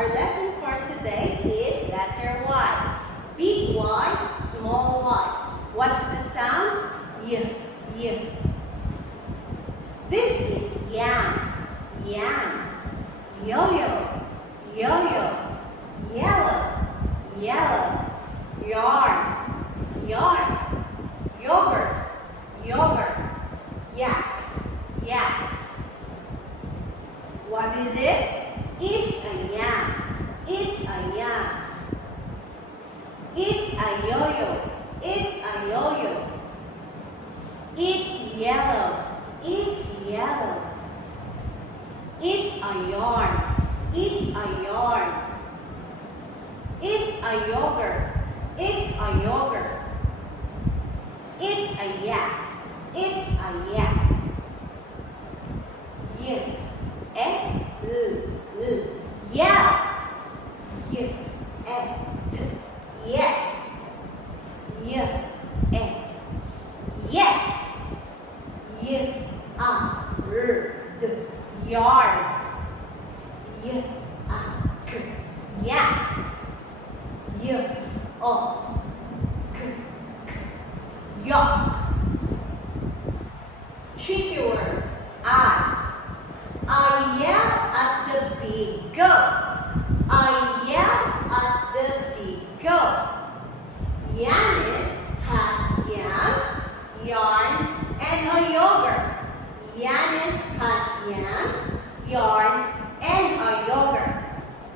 Our lesson for today is letter Y. Big Y, small y. What's the sound? Y, y. This is yam, yam. Yo-yo, yo-yo. Yellow, yellow. Yarn, yarn. Yogurt, yogurt. Yak, yak. What is it? It's a yam. It's a yam. It's a yo-yo. It's a yo-yo. It's yellow. It's yellow. It's a yarn. It's a yarn. It's a yogurt. It's a yogurt. It's a yak. It's a yak. Y, e, l, yell. Y, e, t, yeah. Y, e, s, yes. Y, a, r, d, yard. Y, a, k, yak. Y, o, k, yacht.